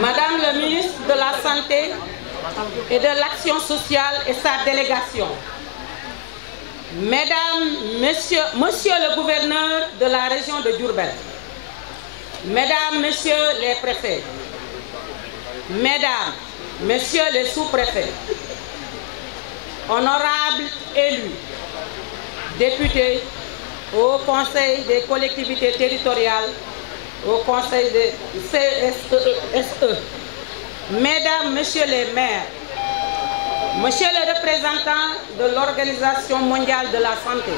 Madame le ministre de la Santé et de l'Action sociale et sa délégation, Mesdames, Monsieur le gouverneur de la région de Diourbel, Mesdames, Messieurs les préfets, Mesdames, Messieurs les sous-préfets, honorables élus, députés au Conseil des collectivités territoriales, au Conseil des CSE, Mesdames, Messieurs les maires, Monsieur le représentant de l'Organisation mondiale de la santé,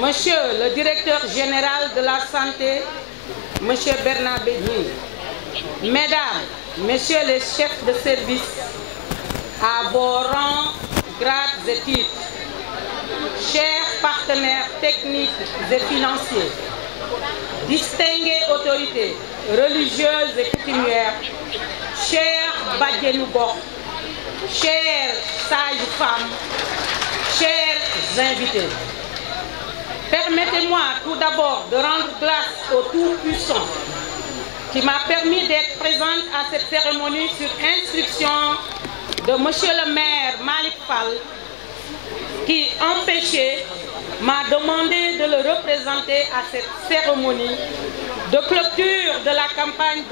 Monsieur le directeur général de la santé, Monsieur Bernard Bédouin, Mesdames, Messieurs les chefs de service, à vos rangs, grades et titres, chers partenaires techniques et financiers, distinguées autorités religieuses et coutumières, chers Badjenougok, chères sages-femmes, chers invités. Permettez-moi tout d'abord de rendre grâce au Tout-Puissant qui m'a permis d'être présente à cette cérémonie sur instruction de Monsieur le maire Malik Fall, qui, empêché, m'a demandé de le représenter à cette cérémonie de clôture de la campagne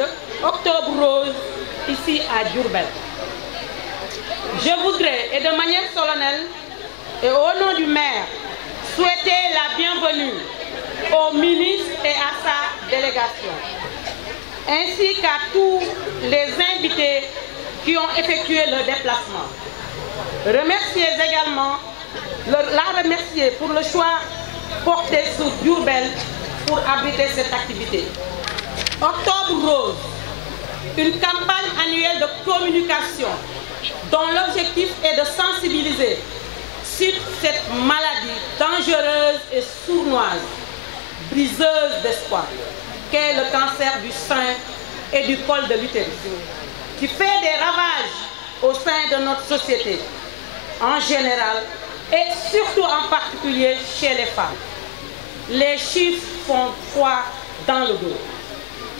d'Octobre Rose ici à Diourbel. Je voudrais, et de manière solennelle, et au nom du maire, souhaiter la bienvenue au ministre et à sa délégation, ainsi qu'à tous les invités qui ont effectué le déplacement. La remercier pour le choix porté sur Diourbel pour abriter cette activité. Octobre Rose, une campagne annuelle de communication dont l'objectif est de sensibiliser sur cette maladie dangereuse et sournoise, briseuse d'espoir, qu'est le cancer du sein et du col de l'utérus, qui fait des ravages au sein de notre société en général et surtout en particulier chez les femmes. Les chiffres font froid dans le dos.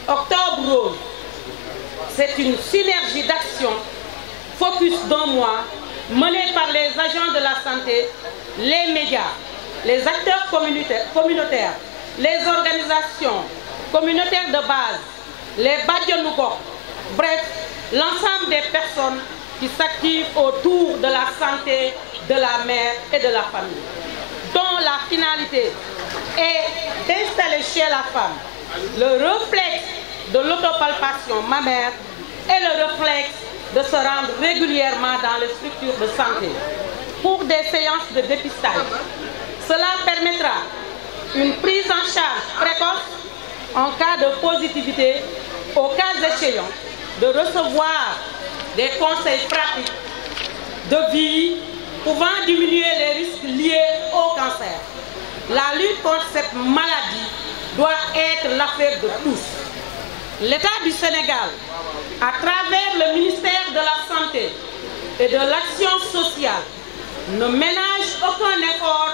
Octobre Rose, c'est une synergie d'action focus d'un mois menée par les agents de la santé, les médias, les acteurs communautaires, les organisations communautaires de base, les Badjanougok, bref, l'ensemble des personnes qui s'activent autour de la santé de la mère et de la famille, dont la finalité est d'installer chez la femme le réflexe de l'autopalpation mammaire et le réflexe de se rendre régulièrement dans les structures de santé pour des séances de dépistage. Cela permettra une prise en charge précoce en cas de positivité, au cas échéant, de recevoir des conseils pratiques de vie pouvant diminuer les risques liés au cancer. La lutte contre cette maladie doit être l'affaire de tous. L'État du Sénégal, à travers le ministère de la Santé et de l'Action sociale, ne ménage aucun effort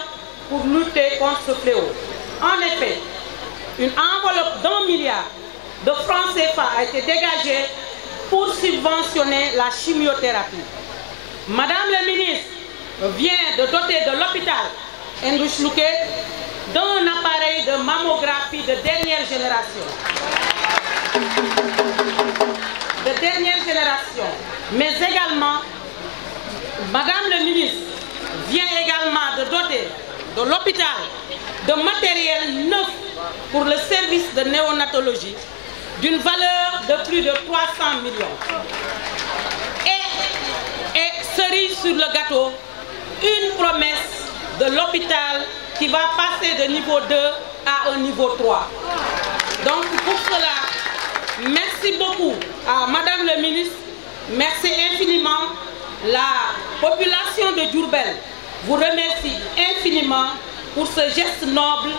pour lutter contre ce fléau. En effet, une enveloppe d'1 milliard de francs CFA a été dégagée pour subventionner la chimiothérapie. Madame la ministre vient de doter de l'hôpital Ndouchlouké d'un appareil de mammographie de dernière génération. Mais également, Madame le ministre vient également de doter de l'hôpital de matériel neuf pour le service de néonatologie d'une valeur de plus de 300 millions. Et cerise sur le gâteau, une promesse de l'hôpital qui va passer de niveau 2 à un niveau 3. Donc pour cela, merci beaucoup à Madame le ministre, merci infiniment. La population de Diourbel vous remercie infiniment pour ce geste noble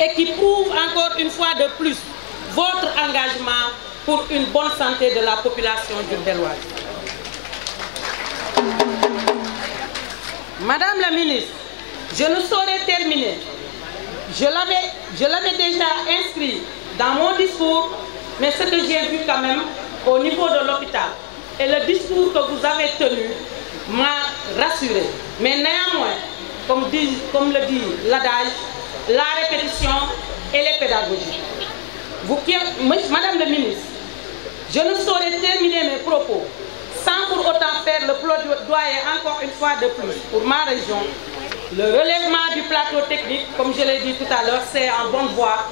et qui prouve encore une fois de plus votre engagement pour une bonne santé de la population diourbelloise. Madame la ministre, je ne saurais terminer. Je l'avais déjà inscrit dans mon discours mais ce que j'ai vu quand même au niveau de l'hôpital et le discours que vous avez tenu m'a rassuré. Mais néanmoins, comme le dit l'adage, la répétition, elle est pédagogique. Madame le ministre, je ne saurais terminer mes propos sans pour autant faire le plaidoyer encore une fois de plus pour ma région. Le relèvement du plateau technique, comme je l'ai dit tout à l'heure, c'est en bonne voie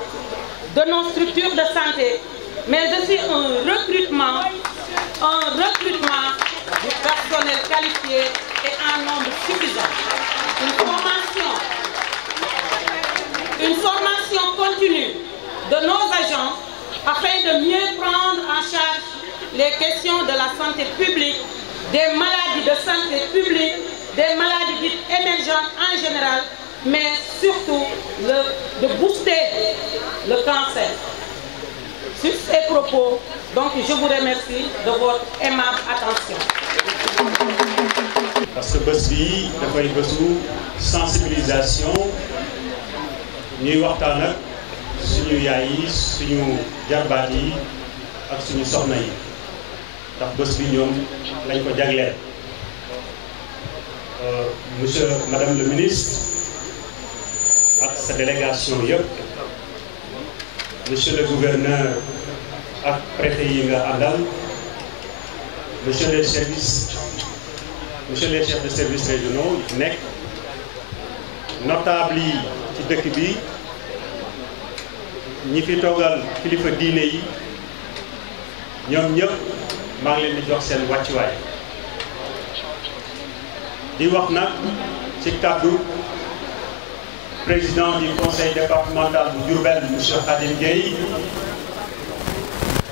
de nos structures de santé, mais aussi un recrutement du personnel qualifié et en nombre suffisant. Une formation continue de nos agents afin de mieux prendre en charge les questions de la santé publique, des maladies de santé publique, des maladies dites émergentes en général, mais surtout de booster le cancer. Sur ces propos, donc je vous remercie de votre aimable attention. Parce que bés bi dafay bésu sensibilisation ñuy waxtaan ak suñu yaay yi suñu jarbaat yi ak suñu soxna yi ndax bés bi ñoom lañ ko jagleel. Madame le ministre ak sa délégation yëpp, monsieur le gouverneur ak préfet yi nga àndal, monsieur les chefs de services régionaux yi nekk, notable yi ci dëkk bi, ñi fi toogal kilifa diine yi, ñoom ñëpp maa ngi leen di jox seen wàccuwaay. di wax nag ci kàddu président du conseil départemental bu Diourbel monsieur Khadim Gueye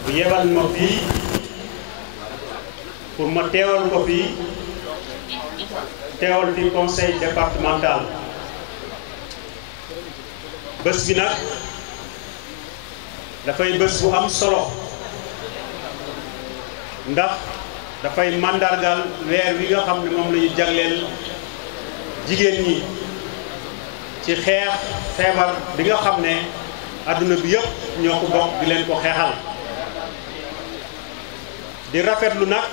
bu yebal ma fii pour ma teewal ko fii teewal fi conseil départemental. bés bi nag dafay bés bu am solo ndax dafay mandargal weer wi nga xam ne moom la ñu jagleel jigéen ñi ci xeex feebar bi nga xam ne adduna bi yëpp ñoo ko bokk di leen ko xeexal. di rafetlu nag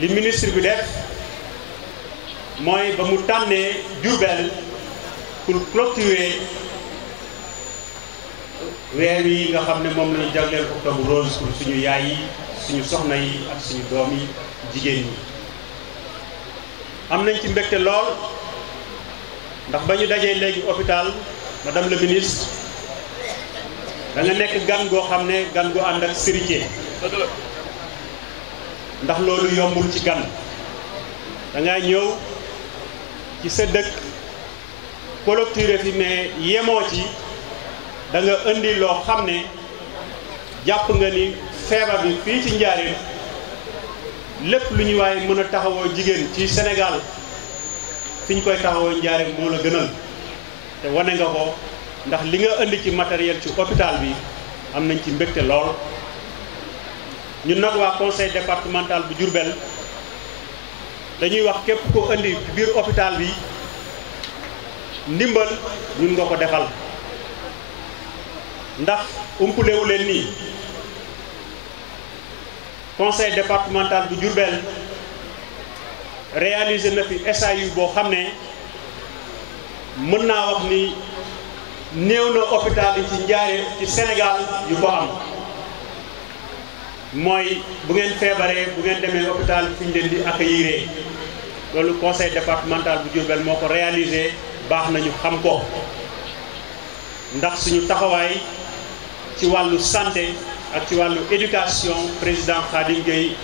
li ministre bi def mooy ba mu tànnee Diourbel pour clôturer weer yi nga xam ne moom la ñu jagleel octobre rose pour suñu yaay yi, suñu soxna yi ak suñu doom yi jigéen ñi. am nañ ci mbégte lool ndax ba ñu dajee léegi hôpital madame le ministre da nga nekk gan goo xam ne gan gu ànd ak sérité ndax loolu yombul ci gan. da nga ñëw ci sa dëkk clôturer fi mais yemoo ci da nga indi loo xam ne jàpp nga ni feebar bi fii ci Njaaréem lépp lu ñu waaye mën a taxawoo jigéen ci Sénégal fi ñu koy taxawoo Njaaréem moo la gënal te wane nga ko ndax li nga indi ci matériel ci hôpital bi am nañ ci mbégte lool. ñun nag waa conseil départemental bu Diourbel dañuy wax képp ko indi biir hôpital bi ndimbal ñun nga ko defal ndax umpulewu leen nii conseil départemental bu Diourbel réalisé na fi SAU boo xam ne mën naa wax ni néew na hôpital yi ci Njaaréem ci Sénégal yu ko am. mooy bu ngeen feebaree bu ngeen demee hôpital fi ñu leen di accueillir loolu conseil départemental bu Diourbel moo ko réalisé. baax nañu xam ko ndax suñu taxawaay ci wàllu santé ak ci wàllu éducation président Khadim Gueye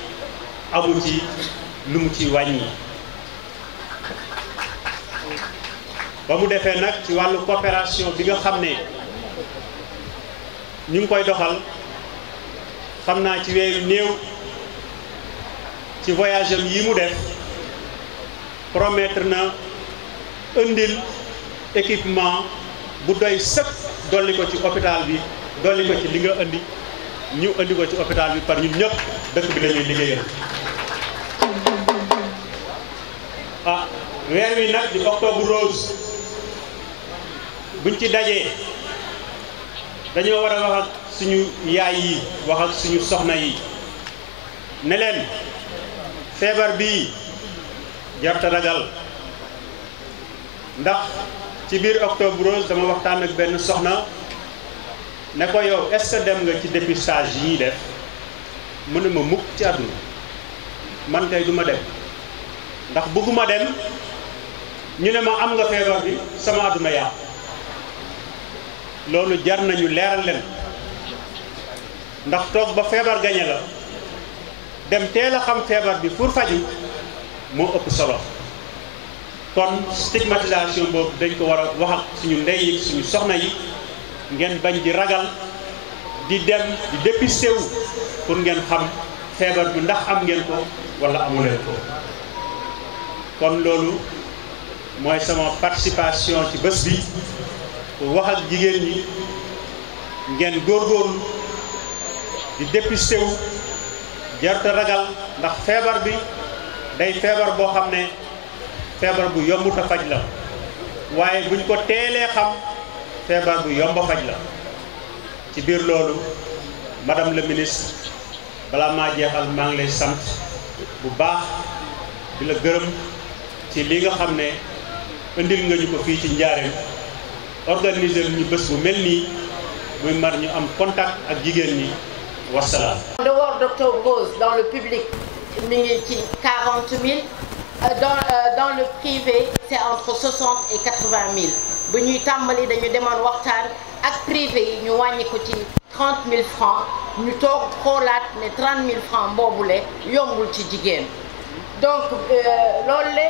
amu ci lu mu ci wàññi. ba mu defee nag ci wàllu coopération bi nga xam ne ñu ngi koy doxal xam naa ci weeru néew ci voyage am yi mu def promettre na indil équipement bu doy sëkk dolli ko ci hôpital bi dolli ko ci li nga indi ñu indi ko ci hôpital bi par ñun ñëpp dëkk bi lañuy liggéeyal. weer wi nag di octobre rose buñ ci dajee dañoo war a wax ak suñu yaay yi wax ak suñu soxna yi ne leen feebar bii jarta ragal ndax ci biir Octobre Rose dama waxtaan ak benn soxna ne ko yow est-ce que dem nga ci dépistage yi ñuy def mu ne ma mukk ci àdduna man kay du ma dem ndax bëgguma dem ñu ne ma am nga feebar bi sama àdduna yàqu loolu jar nañu leeral leen ndax toog ba feebar gañe la dem teel a xam feebar bi pour faju moo ëpp solo kon stigmatisation boobu dañ ko war a wax ak suñu ndey yi suñu soxna yi ngeen bañ di ragal di dem di dépisté wu pour ngeen xam feebar bi ndax am ngeen ko wala amuleen ko kon loolu mooy sama participation ci bés bi pour wax ak jigéen ñi ngeen góorgóorlu di dépisté wu jarta ragal ndax feebar bi day feebar boo xam ne feebar bu yomb ta faj la waaye buñ ko teelee xam feebar bu yomb a faj la ci biir loolu madame le ministre balaa maa jeexal maa ngi lay sant bu baax di la gërëm ci li nga xam ne indil nga ñu ko fii ci Njaaréem organiser ñu bés bu mel nii muy mar ñu am contact ak jigéen ñi wasalaam. En dehors d'Octobre Rose, dans le public, mi ngi ci 40 000. Dans le privé, c'est entre 60 et 80 000. bu ñuy tàmbali dañu demoon waxtaan ak privé yi ñu wàññi ko ci 30 000 francs ñu toog xoolaat ne 30 000 francs boobule yombul ci jigéen. donc loolu le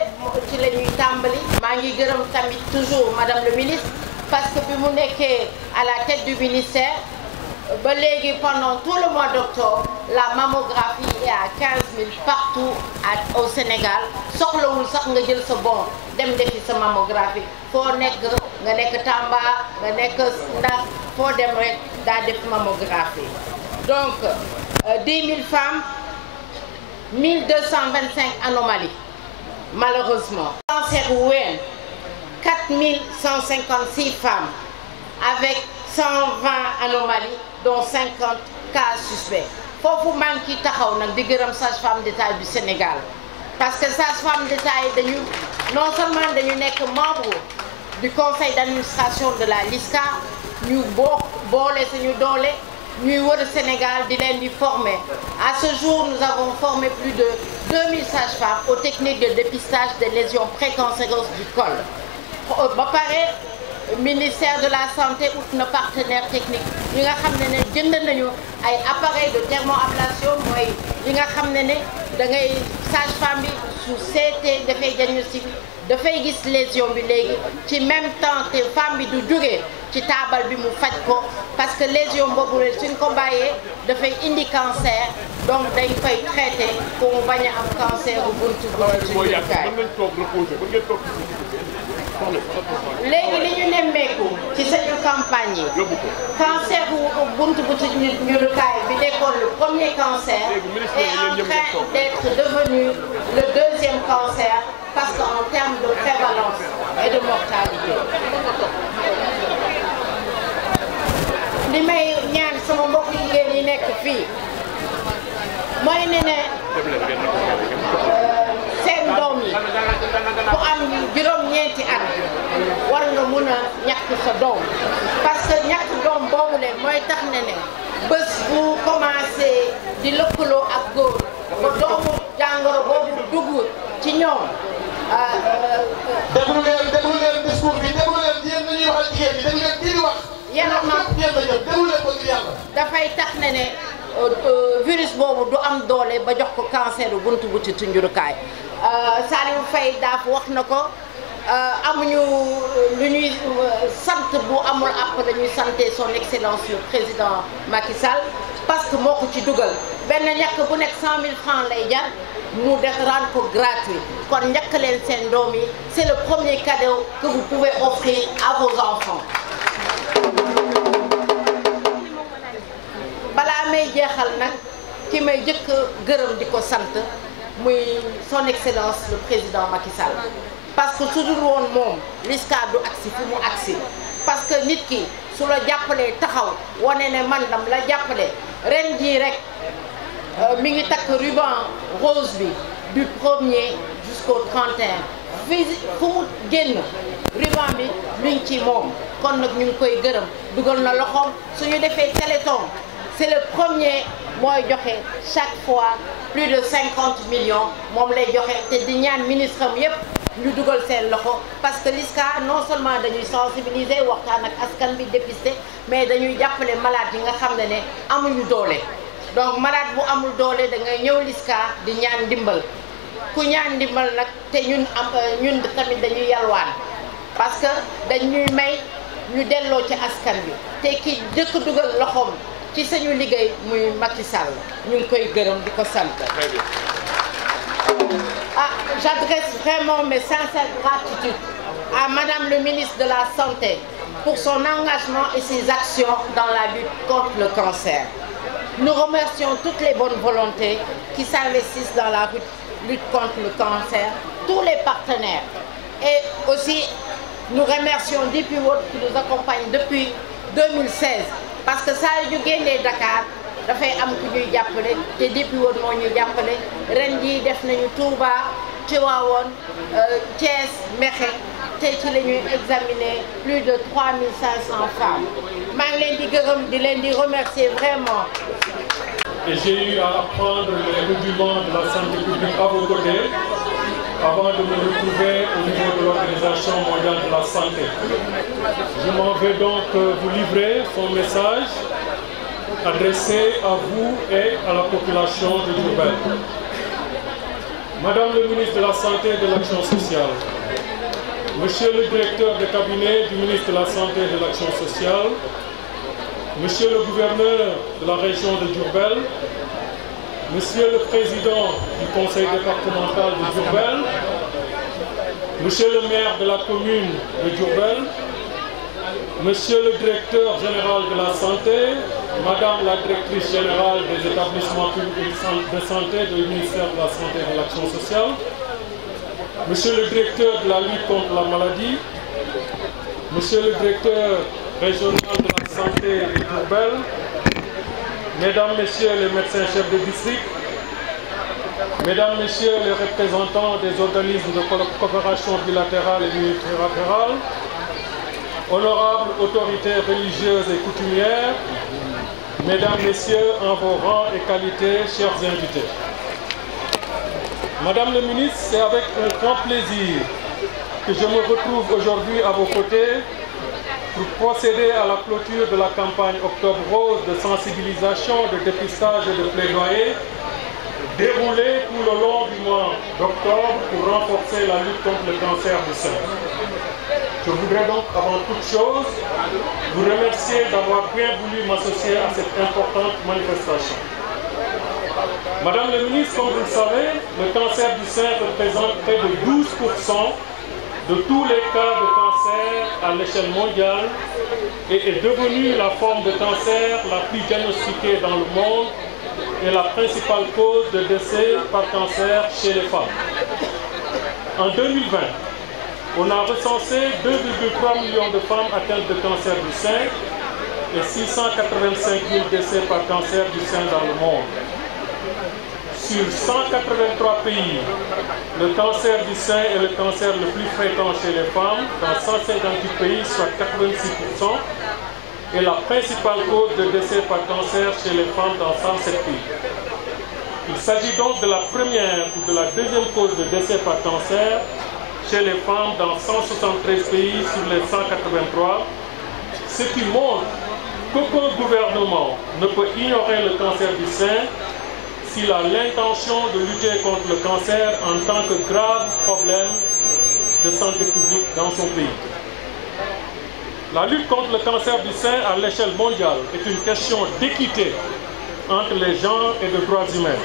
ci la ñuy tàmbali. maa ngi gërëm tamit toujours madame le ministre parce que bi mu nekkee à la tête du ministère ba léegi pendant tout le mois d'octobre la mammographie est à 15 000 partout au Sénégal soxlawul sax nga jël sa bon dem defi sa mammographie foo nekk nga nekk Tamba nga nekk Ndar foo dem rek daa def mammographie. donc 10 000 femmes 1225 anomalies malheureusement. cancer wu ween 4156 femmes avec 120 anomalies dont 50 cas suspects. foofu maa ngi ciy taxaw nag di gërëm sage-femme d'État du Sénégal parce que sage-femme d'État yi dañu non seulement dañu nekk membre du conseil d'administration de la LISCA ñu boole suñu doole ñuy wër Sénégal di leen di former. À ce jour nous avons formé plus de 2000 sages-femmes aux techniques de dépistage des lésions précancéreuses du col. ba pare ministère de la santé ut na partenaire technique yi nga xam ne jënd nañu ay appareil de thermoablation mooy yi nga xam ne da ngay sage-femme bi su seetee dafay diagnostic dafay gis lésion bi léegi ci même temps te femme bi du jógee ci taabal bi mu faj ko parce que lésion boobu rek suñ ko bàyyee dafay indi cancer donc dañ koy traité pour mu bañ a am cancer bu buntu suñu kaay. léegi li ñu nemmeeku ci sañu campagne yi cancer bu buntu njurukaay bi nekkoon le premier cancer est en train d'être devenu le deuxième cancer parce que en termes de prévalence et de mortalité. li may ñaan sama mbokk jigéen yi nekk fii mooy ne seen doom yi ku am juróom-ñeenti at war nga mun a ñàkk sa doom parce que ñàkk doom boobu ne mooy tax ne bés bu commencé di lëkkaloo ak góor ba doomu jàngoro boobu dugg ci ñoom. déglu leen discours bi déglu leen yéen ñuy wax ak jigéen ñi déglu leen kii di wax. dafay tax ne virus boobu du am doole ba jox ko cancer buntu butitu njurukaay. Saliou Faye daaf wax na ko amuñu lu ñuy sant bu amul àpp la ñuy santé son excellence le président Macky Sall parce que moo ko ci dugal benn ñàkk bu nekk 100 000 francs lay jar mu def rendre ko gratuit kon ñàkk leen seen doom yi c'est le premier cadeau que vous pouvez offrir à vos enfants. balaa may jeexal nag ki may jëkk gërëm di ko sant muy son excellence le président Macky Sall parce que su dul woon moom LISCA du agsi fu mu agsi parce que nit ki su la jàppalee taxaw wane ne man dam la jàppale ren jii rek mi ngi takk ruban rose bi du 1er jusqu'au 31 fii fu mu génn ruban bi mi ngi ci moom kon nag ñu ngi koy gërëm dugal na loxoom suñu defee téléthon c'est le premier mooy joxe chaque fois plus de 50 millions moom lay joxe te di ñaan ministre am yépp ñu dugal seen loxo parce que LISCA non seulement dañuy sensibiliser waxtaan ak askan bi dépister mais dañuy jàppale malade yi nga xam ne amuñu doole donc malade bu amul doole da ngay ñëw LISCA di ñaan ndimbal ku ñaan ndimbal nag te ñun tamit dañuy yalwaan parce que dañuy may ñu delloo ci askan bi te ki jëkk dugal loxoom ci sañu liggéey muy Macky Sall ñu ngi koy gërëm di ko sant. J'adresse vraiment mes sincères gratitudes à Madame le ministre de la Santé pour son engagement et ses actions dans la lutte contre le cancer. Nous remercions toutes les bonnes volontés qui s'investissent dans la lutte contre le cancer, tous les partenaires. Et aussi, nous remercions DP World qui nous accompagne depuis 2016. Parce que ça yu génnee Dakar dafay am ku ñuy jàppale te DP World moo ñuy jàppale ren jii def nañu Touba Tivaouane Thiès Mékhé te ci la ñuy examiner plus de 3500 femmes maa ngi leen di gërëm di leen di remercier vraiment. Et j'ai eu à apprendre les rudiments de la santé publique à vos côtés avant de me retrouver au niveau de l'Organisation mondiale de la santé. Je m'en vais donc vous livrer son message adressé à vous et à la population de Diourbel. Madame le ministre de la Santé et de l'Action sociale, Monsieur le directeur de cabinet du ministre de la Santé et de l'Action sociale, Monsieur le gouverneur de la région de Diourbel, Monsieur le président du conseil départemental de Diourbel, Monsieur le maire de la commune de Diourbel, Monsieur le directeur général de la santé, Madame la directrice générale des établissements publics de santé du ministère de la Santé et de l'Action sociale, Monsieur le directeur de la lutte contre la maladie, Monsieur le directeur régional de la santé de Diourbel, Mesdames, Messieurs les médecins-chefs de district, Mesdames, Messieurs les représentants des organismes de coopération bilatérale et multilatérale, honorables autorités religieuses et coutumières, Mesdames, Messieurs, en vos rangs et qualités, chers invités. Madame le ministre, c'est avec un grand plaisir que je me retrouve aujourd'hui à vos côtés pour procéder à la clôture de la campagne Octobre Rose de sensibilisation, de dépistage et de plaidoyer, déroulée tout le long du mois d'octobre pour renforcer la lutte contre le cancer du sein. Je voudrais donc, avant toute chose, vous remercier d'avoir bien voulu m'associer à cette importante manifestation. Madame le ministre, comme vous le savez, le cancer du sein représente près de 12% de tous les cas de cancer à l'échelle mondiale et est devenu la forme de cancer la plus diagnostiquée dans le monde et la principale cause de décès par cancer chez les femmes. En 2020, on a recensé 2,3 millions de femmes atteintes de cancer du sein et 685 000 décès par cancer du sein dans le monde. Sur 183 pays, le cancer du sein est le cancer le plus fréquent chez les femmes, dans 158 pays, soit 86%, et la principale cause de décès par cancer chez les femmes dans 107 pays. Il s'agit donc de la première ou de la deuxième cause de décès par cancer chez les femmes dans 173 pays sur les 183, ce qui montre qu'aucun gouvernement ne peut ignorer le cancer du sein s'il a l'intention de lutter contre le cancer en tant que grave problème de santé publique dans son pays. La lutte contre le cancer du sein à l'échelle mondiale est une question d'équité entre les genres et de droits humains.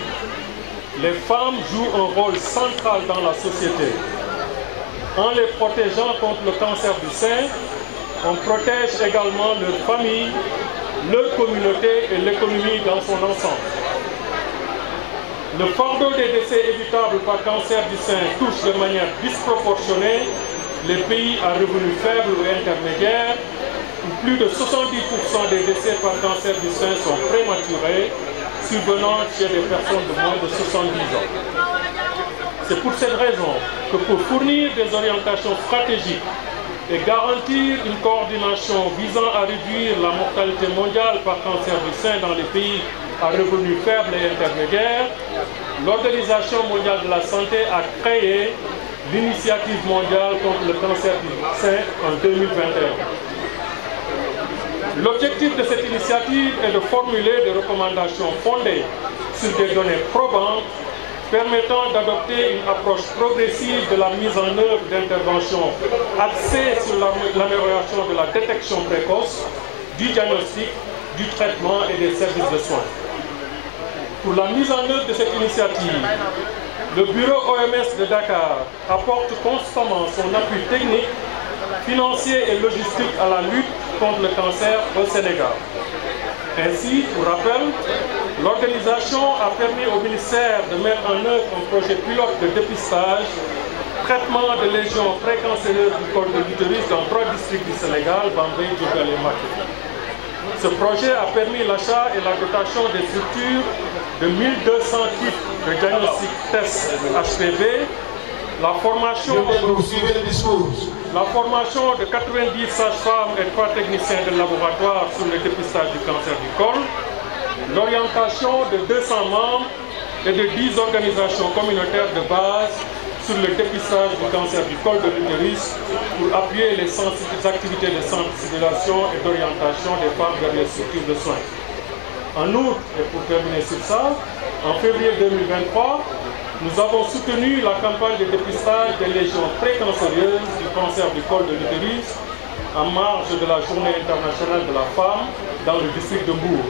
Les femmes jouent un rôle central dans la société. En les protégeant contre le cancer du sein, on protège également leur famille, leur communauté et l'économie dans son ensemble. Le fardeau des décès évitables par cancer du sein touche de manière disproportionnée les pays à revenus faibles ou intermédiaires, où plus de 70% des décès par cancer du sein sont prématurés, survenant chez des personnes de moins de 70 ans. C'est pour cette raison que pour fournir des orientations stratégiques et garantir une coordination visant à réduire la mortalité mondiale par cancer du sein dans les pays à revenus faibles et intermédiaires, l'Organisation mondiale de la santé a créé l'Initiative mondiale contre le cancer du sein en 2021. L'objectif de cette initiative est de formuler des recommandations fondées sur des données probantes permettant d'adopter une approche progressive de la mise en œuvre d'interventions axées sur l'amélioration de la détection précoce, du diagnostic, du traitement et des services de soins. Pour la mise en œuvre de cette initiative, le bureau OMS de Dakar apporte constamment son appui technique, financier et logistique à la lutte contre le cancer au Sénégal. Ainsi, pour rappel, l'organisation a permis au ministère de mettre en œuvre un projet pilote de dépistage, traitement de lésions précancéreuses du col de l'utérus dans 3 districts du Sénégal, Bambey, Diourbel et Mbacké. Ce projet a permis l'achat et la dotation des structures de 1200 kits de diagnostic test HPV, la formation de 90 sages-femmes et 3 techniciens de laboratoire sur le dépistage du cancer du col, l'orientation de 200 membres et de 10 organisations communautaires de base sur le dépistage du cancer du col de l'utérus pour appuyer les activités de sensibilisation et d'orientation des femmes vers les structures de soins. En outre, et pour terminer sur ça, en février 2023, nous avons soutenu la campagne de dépistage des lésions précancéreuses du cancer du col de l'utérus en marge de la Journée internationale de la femme dans le district de Mbour.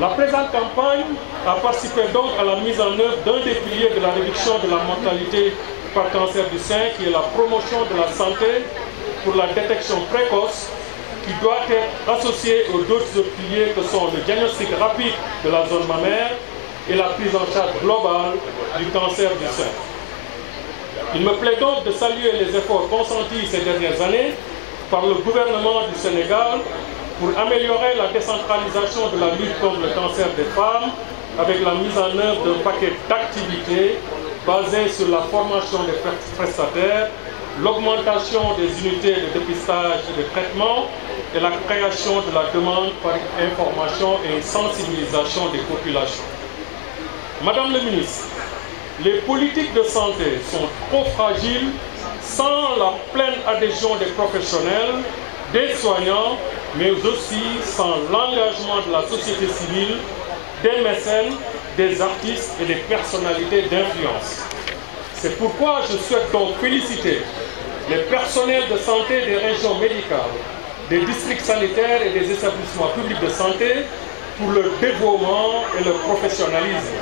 La présente campagne a participé donc à la mise en œuvre d'un des piliers de la réduction de la mortalité par cancer du sein, qui est la promotion de la santé pour la détection précoce, qui doit être associée aux autres piliers que sont le diagnostic rapide de la zone mammaire et la prise en charge globale du cancer du sein. Il me plaît donc de saluer les efforts consentis ces dernières années par le gouvernement du Sénégal pour améliorer la décentralisation de la lutte contre le cancer des femmes avec la mise en œuvre d'un paquet d'activités basées sur la formation des prestataires, l'augmentation des unités de dépistage et de traitement et la création de la demande par information et sensibilisation des populations. Madame le ministre, les politiques de santé sont trop fragiles sans la pleine adhésion des professionnels, des soignants, mais aussi sans l'engagement de la société civile, des mécènes, des artistes et des personnalités d'influence. C'est pourquoi je souhaite donc féliciter les personnels de santé des régions médicales, des districts sanitaires et des établissements publics de santé pour leur dévouement et leur professionnalisme.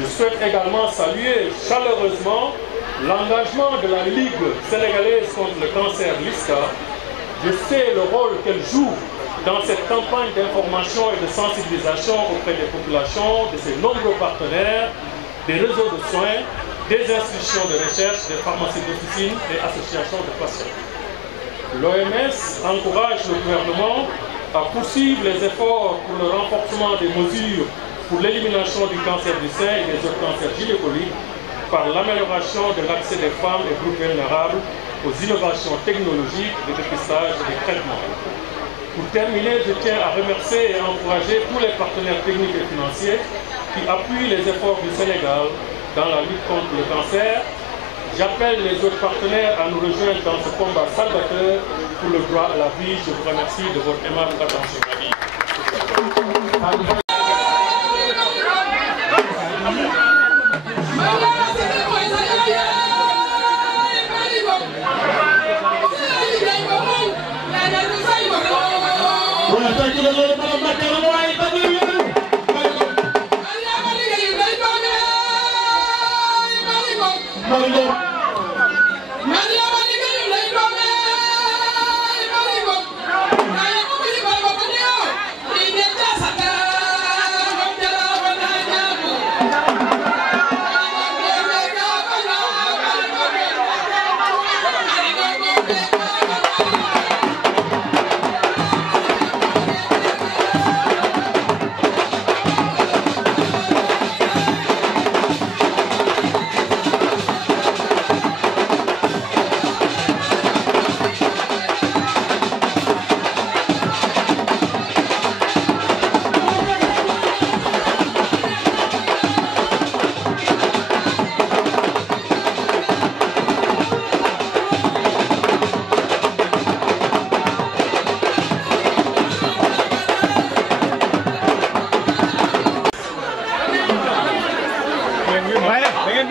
Je souhaite également saluer chaleureusement l'engagement de la Ligue sénégalaise contre le cancer, LISCA. Je sais le rôle qu'elle joue dans cette campagne d'information et de sensibilisation auprès des populations, de ses nombreux partenaires, des réseaux de soins, des institutions de recherche, des pharmacies d'officine et associations de patients. L'OMS encourage le gouvernement à poursuivre les efforts pour le renforcement des mesures pour l'élimination du cancer du sein et des autres cancers gynécologiques par l'amélioration de l'accès des femmes et groupes vulnérables aux innovations technologiques de dépistage et de traitement. Pour terminer, je tiens à remercier et à encourager tous les partenaires techniques et financiers qui appuient les efforts du Sénégal dans la lutte contre le cancer. J'appelle les autres partenaires à nous rejoindre dans ce combat salvateur pour le droit à la vie. Je vous remercie de votre aimable attention. Saka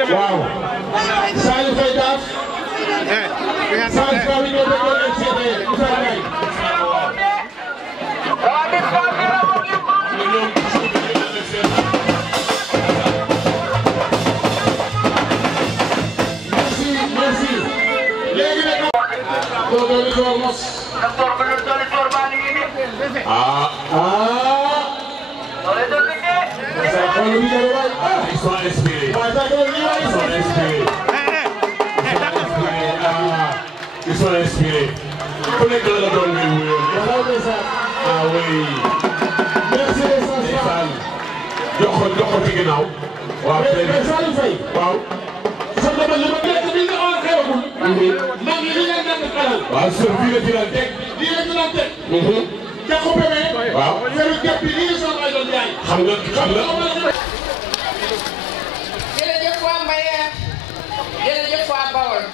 waaw Saliou Faye Daaf Saliou Faye ñoo déggoon leen seetee Moussa Ndiaye merci léegi nag doole door mos Ils sont inspirés. Ils sont inspirés. Ku nekk la doon ngay wuyoo. Ah oui. merci ndeysaan. jox ko ci ginnaaw. waaw mais Saliou Faye waaw. sax dama li ma nekk bi nga on xewagul mag yi li leen def alal waaw sër bii la ci daan teg. lii la ñu daan teg te ko bébé waaw. feru gépp bi lii sama ay doon jaay xam nga. jërëjëf waa Mbaye jërëjëf waa Bawol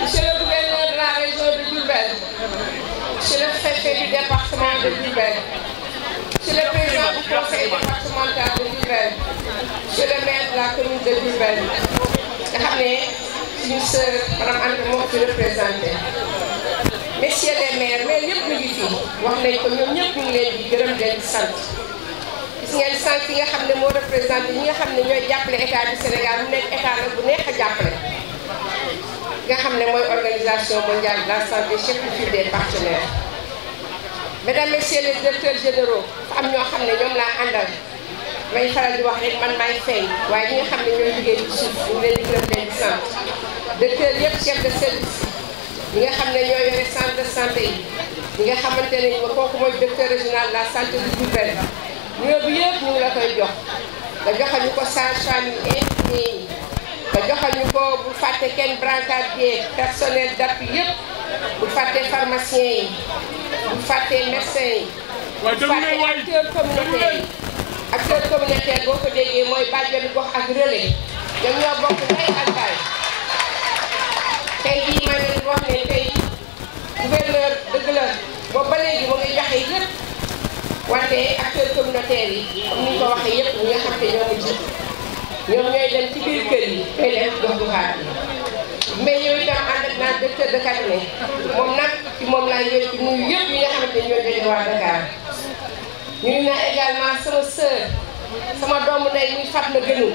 monsieur le gouverneur de la région de Diourbel monsieur le préfet du département de Diourbel monsieur le président du conseil départemental de Diourbel monsieur le maire de la commune de Diourbel nga xam ne suñu sœur madame Anta moo fi représenté messieurs les maires mais ñëpp ñu ngi fii wax nañ ko ñoom ñëpp ñu ngi leen di gërëm leen di sant gis ngeen sant yi nga xam ne moo représenté ñi nga xam ne ñooy jàppale état du Sénégal mu nekk état nag bu neex a jàppale nga xam ne mooy organisation mondiale de la santé chef de file des partenaires mesdames messieurs les directeurs généraux am ñoo xam ne ñoom laa àndal may faral di wax rek man maay feeñ waaye ñi nga xam ne ñooy liggéey ci suuf ñu leen di gërëm leen di sant directeur yëpp chef de service ñi nga xam ne ñoo yore centre de santé yi ñi nga xamante ne ma kooku mooy directeur régional de la santé du Diourbel ñoo bu yëpp ñu ngi la koy jox nga joxal ñu ko sage-femme yi infirmier yi nga joxal ñu ko bu fàtte kenn brancardier personnel d'appui yëpp bu fàtte pharmacien yi bu fàtte médecin yi bu fàtte acteur communautaire yi acteur communautaire boo ko déggee mooy bàjjenu gox ak relais ñoom ñoo bokk ndey ak baay tey jii ma leen wax ne tey gouverneur dëgg la boobu ba léegi mu ngi joxe lépp wante acteurs communautaires yi comme ni ñu ko waxee yëpp ñi nga xam te ñoo ngi jiitu ñoom ñooy dem ci biir kër yi koy def gox goxaat yi mais yow itam ànd ak naa directeur de cabinet moom nag ci moom laa ñëw ci nuyu yëpp ñi nga xamante ñoo jóge waa Dakar ñu naa également sama sœur sama doomu ndey muy Fatma Gënu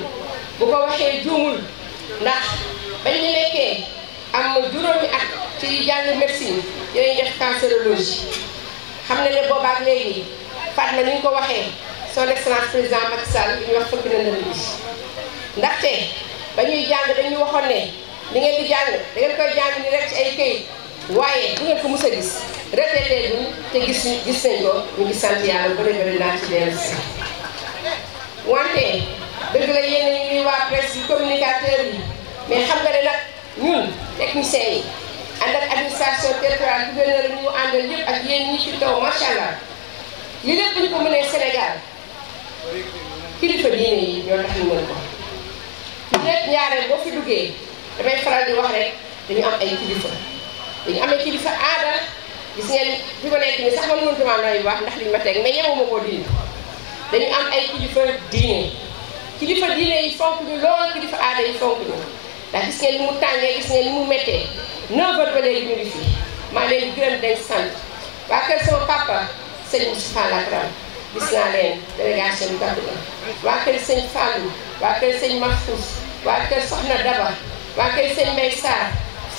bu ko waxee juumul ndax bañ ñu nekkee am juróomi at ci jàng médecine yooyu def cancérologie xam na ne boobaak léegi Fatma ni ñu ko waxee son excellence président Macky Sall li ñuy wax fëkk na ndënd bi ndaxte ba ñuy jàng dañuy waxoon ne li ngeen di jàng da ngeen koy jàng ni rek ci ay këyit waaye du ngeen ko mës a gis retraité duñ te gis nañ ko ñu ngi sant yàlla bëri bëri naa ci dellu si wante dëgg la yéen ñu ngi waa presse yi communicateurs yi mais xam nga ne nag ñun techniciens yi ànd ak administration territoriale gouverneur yi ñu àndal yëpp ak yéen ñi ci taw macha allah li lépp ñu ko mënee Sénégal kilifa diine yi ñoo tax ñu mën ko. lépp ñaareel boo fi duggee damay faral di wax rek dañu am ay kilifa dañu amee kilifa aada gis ngeen fi ma nekk nii sax man mënut maa nooy wax ndax liñ ma teg mais ñemewuma koo dindi dañu am ay kilifa diine yi fonk ñu lool kilifa aada yi fonk ñu ndax gis ngeen ni mu tàngee gis ngeen ni mu méttee 9h ba léegi ñu ngi fi maa leen di gërëm dañ sant waa kër sama papa sëñ Moustapha Lakram gis naa leen délégation bi gàtt la waa kër sëñ Fallou waa kër sëñ Mahfous waa kër Soxna Daba waa kër sëñ Mbay Sarr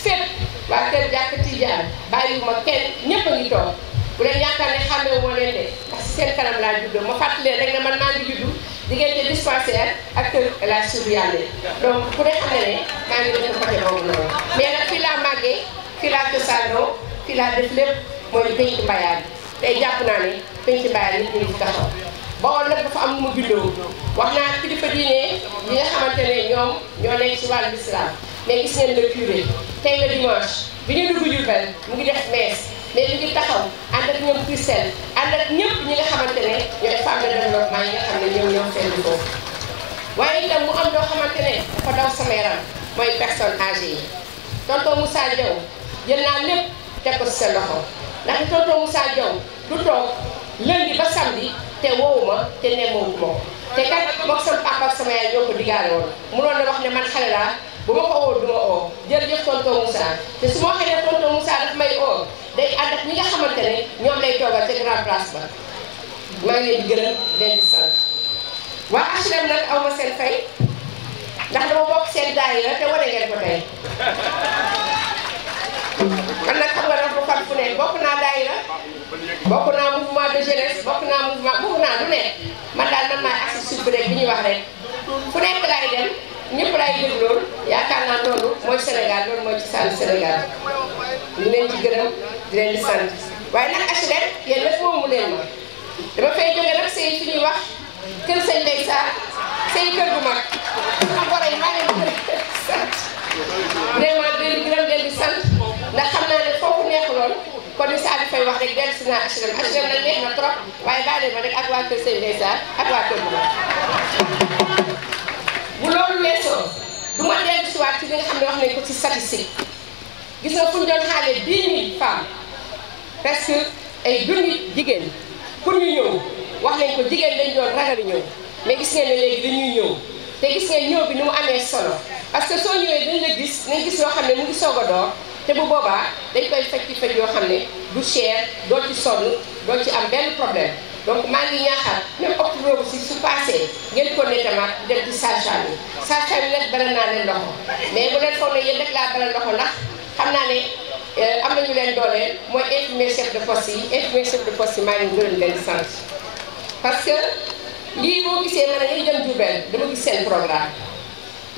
fépp waa kër Jàkk Tidiane bàyyiwuma kenn ñëpp a ngi toog bu leen yaakaar ne xàmmewu moo leen de parce que seen kanam laa juddoo ma fàttali leen rek ne man maa ngi juddu diggante dispensaire ak kër la Souriane donc ku ne xam ne maa ngi def côté boobu noonu mais nag fii laa màggee fii laa cosaanoo fii laa def lépp mooy penc mbayaan tey jàpp naa ne penc mbayaan nit ñi fi taxaw Bawol nag dafa am lu mu bindoo wax naa kilifa diine yi nga xamante ne ñoom ñoo nekk ci wàllu islam mais gis ngeen le curé tey le dimanche bi ñu dugg Diourbel mu ngi def messe mais mi ngi taxaw ànd ak ñoom Christelle ànd ak ñëpp ñi nga xamante ne ñooy femme de développement yi nga xam ne ñoom ñoo fenn foofu waaye itam mu am loo xamante ne dafa daw sama yaram mooy personne âgée yi tonton Moussa Diaw jël naa lépp teg ko ci sa loxo ndax tonton Moussa Diaw du toog lundi ba samedi te woowu ma te nemmeewu ma ko te kat moom sama papa ak sama yaay ñoo ko digaale woon munoon na wax ne man xale laa bu ma ko oo du ma oo jërëjëf tonton Moussa te su ma waxee ne tonton Moussa daf may oo day ànd ak ñi nga xamante ne ñoom lay toogal ca grand place ba maa ngi leen di gërëm leen di sant waa HLM nag aw ma seen fay ndax dama bokk seen daayira te wane ngeen ko tey man nag xam nga dafa fan fu ne bokk naa daayira bokk naa mouvement de jeunesse bokk naa du nekk man daal man maay assisté rek bi ñuy wax rek fu nekk laay dem ñëpp laay déglu loolu yaakaar naa loolu mooy Sénégal loolu mooy ci sànni Sénégal ñu leen ci gërëm di leen di sant waaye nag HLM yéen nag moomu leen ma dama fay jóge nag sëy fi ñuy wax kër sëñ Ndeye Sarr sëy kër bu mag sama boro yi maa leen di sant vraiment di leen gërëm leen di sant ndax xam naa ne foofu neexuloon kon ni Sadi Faye wax rek dellu si naa HLM nag neex na trop waaye bàyyi leen ma rek ak waa kër sëñ Ndeye Sarr ak waa kër bu mag bu loolu weesoo du ma dellu si waat ci li nga xam ne wax nañ ko ci statistique gis nga fu ñu doon xaale 10 000 femmes presque ay junni jigéen pour ñu ñëw wax nañ ko jigéen dañ doon ragal ñëw mais gis ngeen ne léegi dañuy ñëw te gis ngeen ñëw bi ni mu amee solo parce que soo ñëwee dañ la gis nañ gis yoo xam ne mu ngi soog a door te bu boobaa dañ koy faj ci faj yoo xam ne du cher doo ci sonn doo ci am benn problème donc maa ngi ñaaxal même octobre si su passé ngeen ko ne tamit dem ci sage-femme yi sage-femme yi nag bala naa leen loxo mais bu leen foog ne yéen rek laa bala loxo ndax xam naa ne am nañu leen dooleel mooy infirmier chef de poste yi infirmier chef de poste yi maa ngi gërëm leen di sant parce que lii boo gisee ma ne ñuy dem Diourbel dama gis seen programme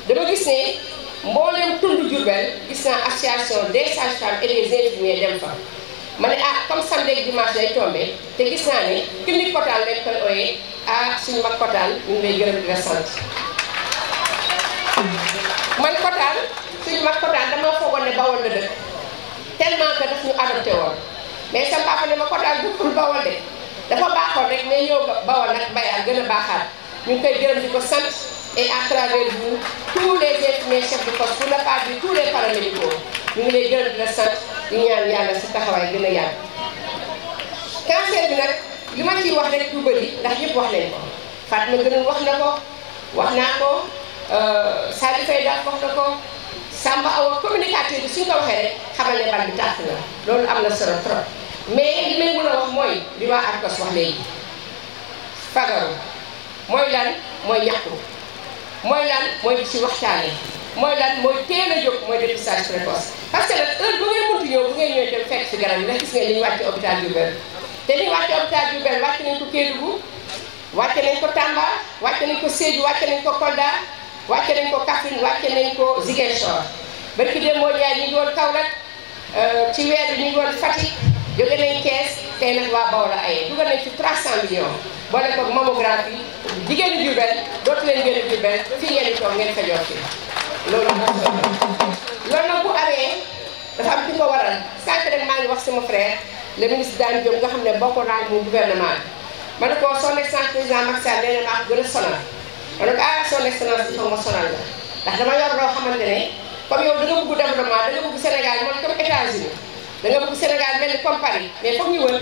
dama gis ne mboolem tund Diourbel gis naa association des sages-femmes et des infirmiers dem fa ma ne comme samedi ak dimanche lay tombé te gis naa ne clinique Kotaan lañ koy ooyee suñu mag Kotaan ñu ngi lay gërëm di la sant man Kotaan suñu mag Kotaan dama foogoon ne Bawol la dëkk tellement que daf ñu adopté woon mais sama papa ne ma Kotaan dëkkul Bawol de dafa baaxoon rek mais ñëw Bawol nag mbayaat gën a baaxaat ñu ngi koy gërëm di ko sant et à travers vous tous les infirmiers chefs de poste pour ne pas dire tous les paramédicaux ñu ngi lay gërëm di la sant di ñaan yàlla si taxawaay gën a yàgg. cancer bi nag li ma ciy wax rek du bëri ndax ñëpp wax nañ ko Fatma Gënul wax na ko wax naa ko Sadi Faye daal wax na ko Samba Awa communicateur bi suñ ko waxee rek xamal ne bal bi tàkk na loolu am na solo trop mais li may mën a wax mooy li waa ARCOS wax léegi fagaru mooy lan mooy ñàkku mooy lan mooy di ci waxtaane mooy lan mooy teel a jóg mooy dépistage précoce parce que nag heure bu ngeen mënti ñëw bu ngeen ñëwee dem fekk ci garab yi ndax gis ngeen li ñu wàcce hôpital Diourbel te li ñu wàcce hôpital Diourbel wàcce nañ ko Kédougou wàcce nañ ko Tamba wàcce nañ ko Sédhiou wàcce nañ ko Kolda wàcce nañ ko Kaffrine wàcce nañ ko Ziguinchor barki dem moo jaay ñu ngi woon Kaolack ci weer bi ñu ngi woon Fatick jóge nañ Thiès tey nag waa Bawol la ayee dugal nañ ci 300 millions boole ko mammographie jigéenu Diourbel dootu leen gën a Diourbel fii ngeen di toog ngeen fa jox fi loolu nag bu amee dafa am ki ko waral sànq rek maa ngi wax sama frère le ministre Dame Diop nga xam ne bokkoon naa ak mu gouvernement bi ma ne ko son excellence président Macky Sall nee na maa ko gën a sonal ma ne ko son excellence il faut ma sonal la ndax dama yor loo xamante ne comme yow da nga bëgg développement da nga bëgg Sénégal moom comme États-Unis da nga bëgg Sénégal mel ni comme Paris mais foog ñu wër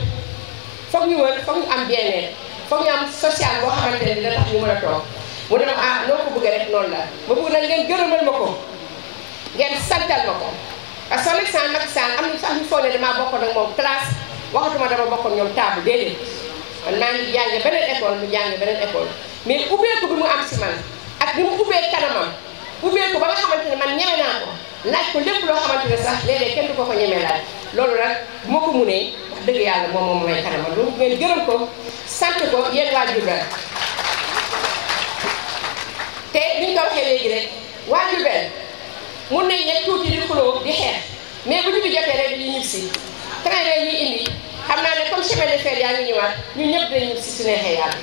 foog ñu am bien-être foog ñu am social boo xamante ne dina tax ñu mën a toog mu ne ma noo ko bëggee rek noonu la ma bëgg nag ngeen gërëmal ma ko ngeen santal ma ko parce que son excellence Macky Sall am na sax ñu foog ne damaa bokkoon ak moom classe waxatuma dama bokkoon ñoom table déedéet man maa ngi jàng beneen école mu jàng beneen école mais ubbeeku bi mu am si man ak ni mu ubbee kanamam ubbeeku ba nga xamante ne man ñeme naa ko laaj ko lépp loo xamante ne sax léeg-léeg kenn du ko ñemee laaj loolu nag bu ma ko munee wax dëgg yàlla moom may kanamam loolu ngeen gërëm ko sant ko yéen waa Diourbel te ni ñu ko waxee léegi rek waa Diourbel mun nañ ne tuuti di xuloo di xeex mais bu ñu bi jotee rek dañuy ñib si train yooyu ñuy indi xam naa ne comme chemin de fer yaa ngi ñëwaat ñun ñëpp dañu ñib si su neexee yàlla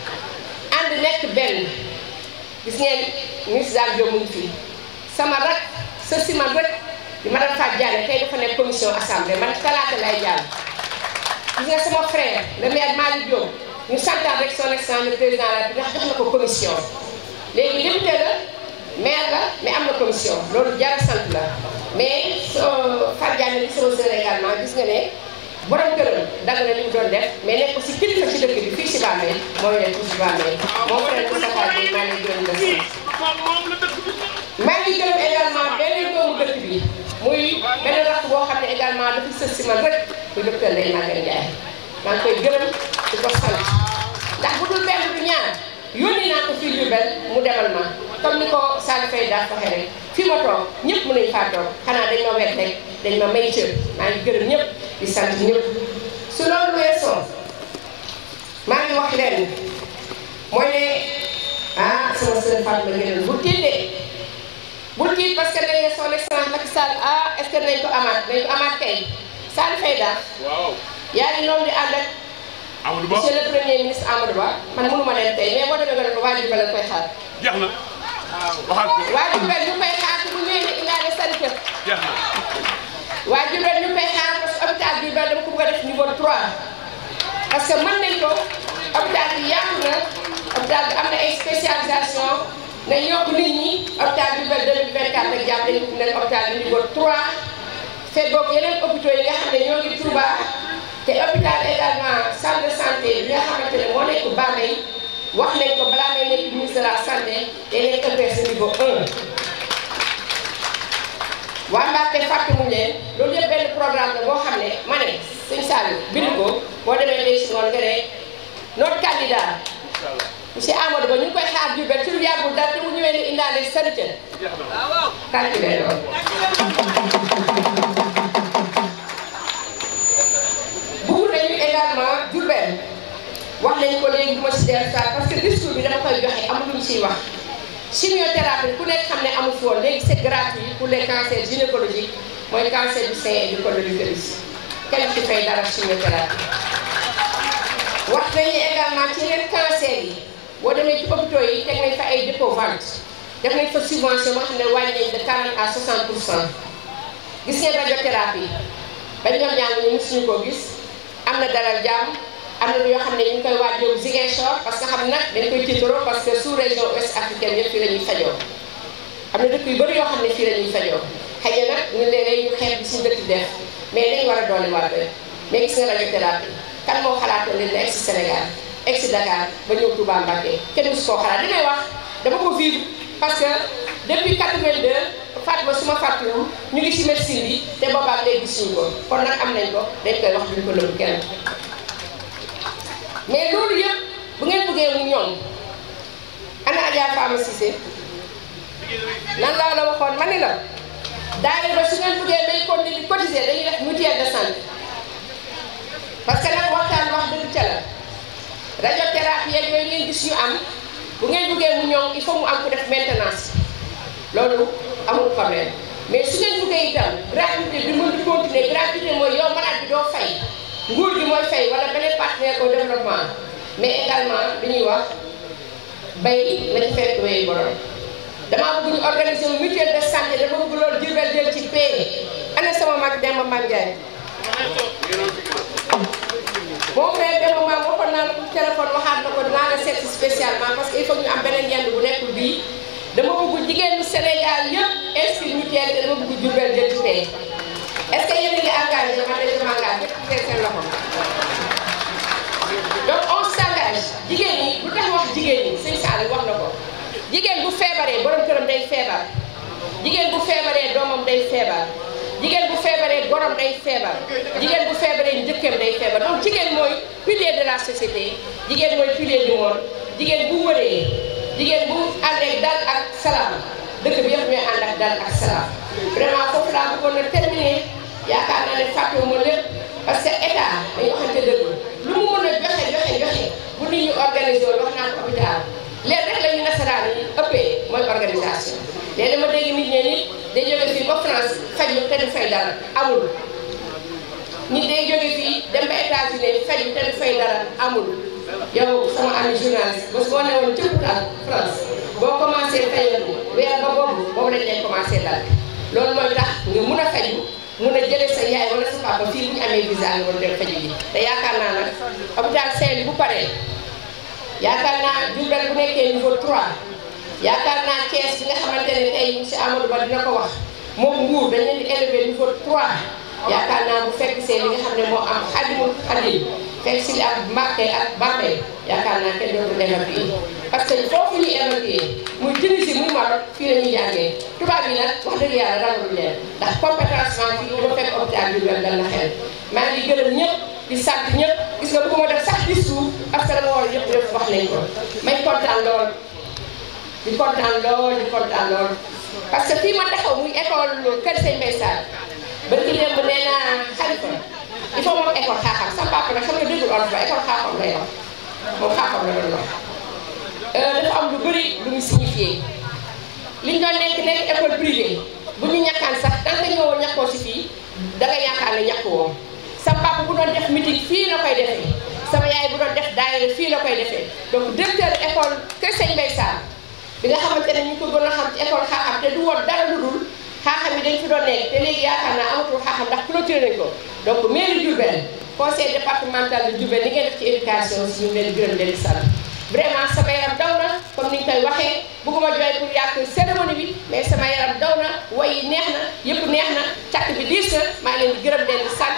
ànd nekk benn gis ngeen ministre Dame Diop mu ngi fii sama rak sa si man rek di madame Fatou Diagne tey dafa nekk commission assemblée man talaata lay jàll gis nga sama frère le maire Malick Diop ñu santaan rek son excellence le président la bi ndax jox na ko commission léegi député la maire la mais am na commission loolu jara sant la mais Fatou Diagne li sama sœur également gis nga ne borom këram dagg na li mu doon def mais nekk aussi kilifa ci dëkk bi fii si Bambey mooy leen fii si Bambey mon frère Moustapha bi maa ngi gërëm de maa ngi gërëm également beneen doomu dëkk bi muy beneen rakk boo xam ne également dafa sës si man rek muy docteur Ndeye Maguette Ndiaye maa ngi koy gërëm di ko sant ndax bu dul benn du ñaar yónni naa ko fii Diourbel mu demal ma comme ni ko Sall Faye daal waxee rek fi ma toog ñëpp mën nañu faa toog xanaa dañ ma wet rek dañ ma may cër maa ngi gërëm ñëpp di sant ñëpp su loolu weesoo maa ngi wax leen mooy ne sama sœur Fatou la gënal bu tiitee bul tiit parce que dañu son excellence Macky Sall est-ce que nañ ko amaat kay Sall Faye daal yaa ngi noonu di ànd ak Amadou Ba monsieur le premier ministre Amadou Ba man mënuma leen tey mais boo demee nga ne ko waa Diourbel lañ koy xaar. jeex na waxal ko waa Diourbel ñu koy xaar bu ñëwee ne indaale santé. jeex na waa Diourbel ñu koy xaar parce que hôpital Diourbel dama ko bëgg a def niveau 3 parce que mën nañ ko hôpital bi yaatu na hôpital bi am na ay spécialisation na yokk nit ñi hôpital Diourbel 2024 nag jàpp nañu ne hôpital bi niveau 3 fekk boog yeneen hôpitaux yi nga xam ne ñoo ngi Touba. te hôpital également centre de santé bi nga xamante ne moo nekk Bambey wax nañ ko balaa may nekk ministre de la santé day nekk EPS niveau 1. waa Mbacke fàtte mu leen loolu yëpp benn programme la boo xam ne ma ne sëñ Saliou bind ko boo demee day si noonu nga ne notre candidat monsieur Amadou Ba ñu ngi koy xaar Diourbel ci lu yàggul dara te mu ñëwee ni indaale santé. tànk leen loolu. également Diourbel wax nañ ko léegi du ma si dellu parce que discours bi dama koy joxe amul lu ñu siy wax chimiothérapie ku nekk xam ne amu fi woon léegi c'est gratuit pour les cancers gynécologiques mooy cancer du sein et du col de l'utérus kenn ci fay dara chimiothérapie wax nañu également ci yeneen cancer yi boo demee ci hôpitaux yi teg nañ fa ay dépôt vente def nañ fa subvention boo xam ne wàññi nañ de 40 à 60%. gis ngeen radiothérapie bañ doon jàng ñu mësuñu ko gis am na dalal jàmm am na yoo xam ne ñu ngi koy waaj yow Ziguinchor parce que xam nag dañ koy tiitaroo parce que sous région ouest africaine yëpp fii la ñuy fajoo am na dëkk yu bëri yoo xam ne fii la ñuy fajoo xëy na nag ñu léeg-léeg ñu xeeb bi suñu dëkk def mais dañu war a doole war mais gis nga radiothérapie kan moo xalaatoon leen ne egg si Sénégal egg si Dakar ba ñëw Touba Mbacké kenn musu koo xalaat li may wax dama ko vivre parce que depuis 82 Fatma su ma fàttaliwul ñu ngi ci médecine bi te boobaag léegi gisuñu ko kon nag am nañ ko dañ koy wax duñ ko nëbb kenn mais loolu yëpp bu ngeen bëggee mu ñoom ana Adja Fama Cissé lan laa la waxoon ma ne la daayira ba su ngeen bëggee may continuer di cotiser dañuy def mutuelle de santé parce que nag waxtaan wax dëgg ca la radiothérapie yeeg yooyu ngeen gis ñu am bu ngeen bëggee mu ñoom il faut mu am ku def maintenance loolu amul problème mais su ngeen bëggee itam gratuité bi mën di continuer gratuité mooy yow malade bi doo fay nguur gi mooy fay wala beneen partenaire au développement mais également li ñuy wax bay la ci fekk wéy borom damaa bëgg ñu organiser une mutuelle de santé dama bëgg loolu Diourbel jël ci paie ana sama mag Demba Mame Ndiaye bon frère Demba Mame waxoon naa la ko téléphone waxaat na ko dinaa la seet spécialement parce que il faut ñu am beneen yenn bu nekkul bii dama bëgg jigéenu Sénégal yëpp inscrit mutuelle te dama bëgg Diourbel jël ci paie est-ce que yéen a ngi engagé man de je m'engage ñëpp seen loxo donc on s'engage jigéen ñi lu tax wax jigéen ñi sëñ Sall wax na ko jigéen bu feebaree borom këram day feebar jigéen bu feebaree doomam day feebar jigéen bu feebaree gorom day feebar jigéen bu feebaree njëkkeem day feebar donc jigéen mooy pilier de la société jigéen mooy pilier du monde jigéen bu wëree jigéen bu ànd ak dal ak salaam dëkk bi yëpp ñooy ànd ak dal ak salaam vraiment foofu laa bëggoon na terminer yaakaar naa ne fàttewuma lépp parce que état dañu waxante dëgg lu mu mën a joxe bu nit ñu organisé woon wax naa ko hôpital léegi rek la ñu nasaraan yi ëppee mooy organisation léegi dama dégg nit ñi nit day jóge fii ba France faju te du fay dara amul nit day jóge fii dem ba États-Unis faju te du fay dara amul yow sama ami journaliste bés boo ne woon cëpp France boo commencé fayal weer ba boobu lañ lay commencé dal loolu mooy tax nga mun a faju mun a jëlee sa yaay wala sa papa fii bu ñu amee visa nga war a dem faju ji te yaakaar naa nag hôpital Saint-Louis bu paree yaakaar naa Diourbel bu nekkee niveau 3 yaakaar naa Thiès bi nga xamante ne tey monsieur Amadou Ba dina ko wax moom Mbour dañ leen di élevé niveau 3 yaakaar naa bu fekk see li nga xam ne moo am Xaadimul Xaadim fekk si li ak Mbàkke ak Bambey yaakaar naa kenn dootu évacuer parce que foofu ñuy évacuer muy Tunisie muy Maroc fii la ñuy jàngee tubaab yi nag wax dëgg yàlla ragaluñ leen ndax compétence man fii dama fekk hôpital bi dal na xel maa ngi gërëm ñëpp di sant ñëpp gis nga bëgguma def sax discours parce que dama war a yëpp wax nañ ko may kontaan lool di kontaan lool parce que fii ma taxaw muy école Kër Sëñ Mbaye Sarr ba ki démb nee naa Xalifa il faut moom école xaaxam sama papa nag xam nga déggul olof ba école xaaxam lay wax moom xaaxam la doon wax dafa am lu bëri lu muy signifié liñ doon nekk école privée bu ñu ñàkkaan sax tant que ñëwoo ñàkkoo si fii danga yaakaar ne ñàkk woo sama papa bu doon def meeting fii la koy defee sama yaay bu doon def daayira fii la koy defee donc directeur école Kër Sëñ Mbaye Sarr bi nga xamante ne ñu ko gën a xam ci école xaaxam te du woon dara lu dul xaaxam yi dañ fi doon nekk te léegi yaakaar naa amatul xaaxam ndax clôturé nañ ko donc mairie Diourbel conseil départemental de Diourbel li ngeen def ci éducation si ñu leen gërëm leen di sant vraiment sama yaram daw na comme ni ñu koy waxee bëgguma jooy pour yàq cérémonie bi mais sama yaram daw na way yi neex na yëpp neex na càkk bi diis na maa ngi leen di gërëm leen di sant